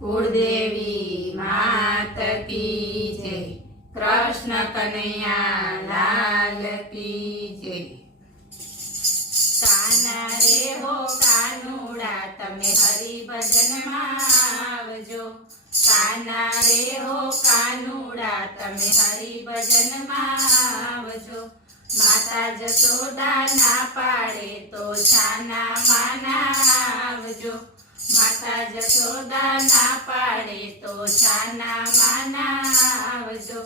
કુળદેવી માત કી જય, કૃષ્ણ કનૈયા લાલ કી જય। કાના રે હો કાનુડા તમે હરિભજનમાં આવજો, કાના રે હો કાનુડા તમે હરિભજનમાં આવજો। માતા જશોદા ના પાડે તો છાના માના આવજો, માતા જશોદા ના પાડે તો છાના માના આવજો।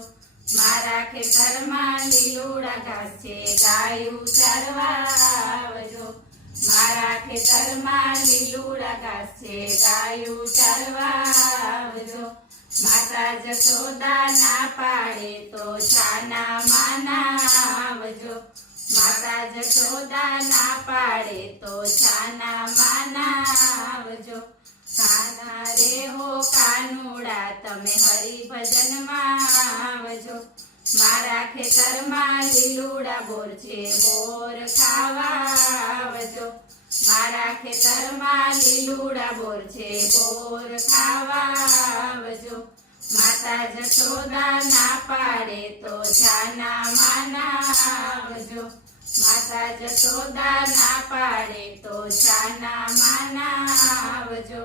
મારા ખેતરમાં લીલુડા ઘાસ છે ગાયું ચરવા આવજો, મારા ખેતરમાં લીલુડા ઘાસ છે ગાયું ચરવા આવજો। માતા જશોદા ના પાડે તો છાના માના આવજો, માતા જશોદા ના પાડે તો છાના માના આવજો। કાના રે હો કાનુડા તમે હરિભજનમાં આવજો, મારા ખેતરમાં લીલુડા બોર છે બોર ખાવા આવજો, મારા ખેતરમાં લીલુડા બોર છે બોર ખાવા આવજો। માતા જશોદા ના પાડે તો છાના માના આવજો, માતા જશોદા ના પાડે તો છાના માના આવજો।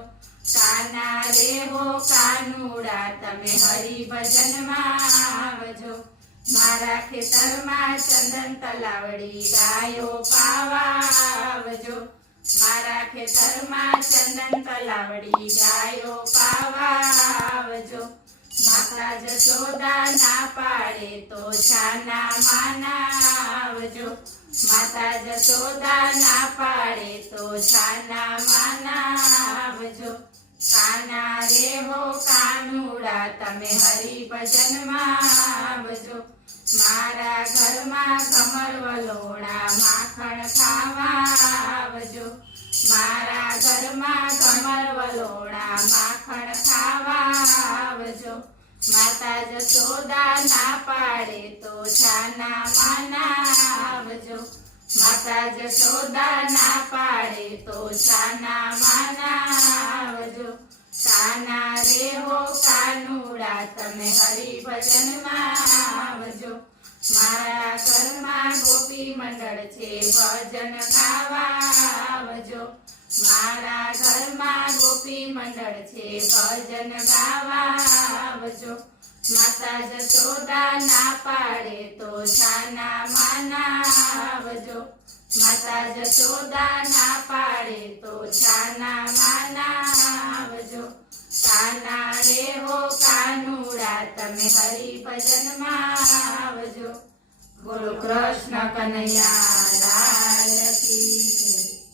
કાના રે હો કાનુડા તમે હરિભજનમાં આવજો, મારા ખેતરમાં ચંદન તલાવડી ગાયો પાવા આવજો, મારા ખેતરમાં ચંદન તલાવડી ગાયો પાવા આવજો। માતા જશોદા ના પાડે તો છાના માના આવજો, માતા જશોદા ના પાડે તો છાના માના આવજો। કાના રે હો કાનુડા તમે હરિભજનમાં આવજો, મારા ઘરમાં ઘમર વલોણા માખણ ખાવા આવજો, મારા ઘરમાં ઘમર વલોણા માખણ ખાવા આવજો। માતા જશોદા ના પાડે તો છાના માના આવજો, માતા જશોદા ના પાડે તો છાના માના આવજો। કાના રે હો કાનુડા તમે હરિભજનમાં આવજો, મારા ઘરમાં ગોપી મંડળ છે ભજન ગાવા આવજો, મારા ઘરમાં ગોપી મંડળ છે ભજન ગાવા આવજો। માતા જશોદા ના પાડે તો છાના માના આવજો, માતા જશોદા ના પાડે તો છાના માના આવજો। કાના રે હો કાનુડા તમે હરિભજનમાં આવજો, બોલો કૃષ્ણ કનૈયા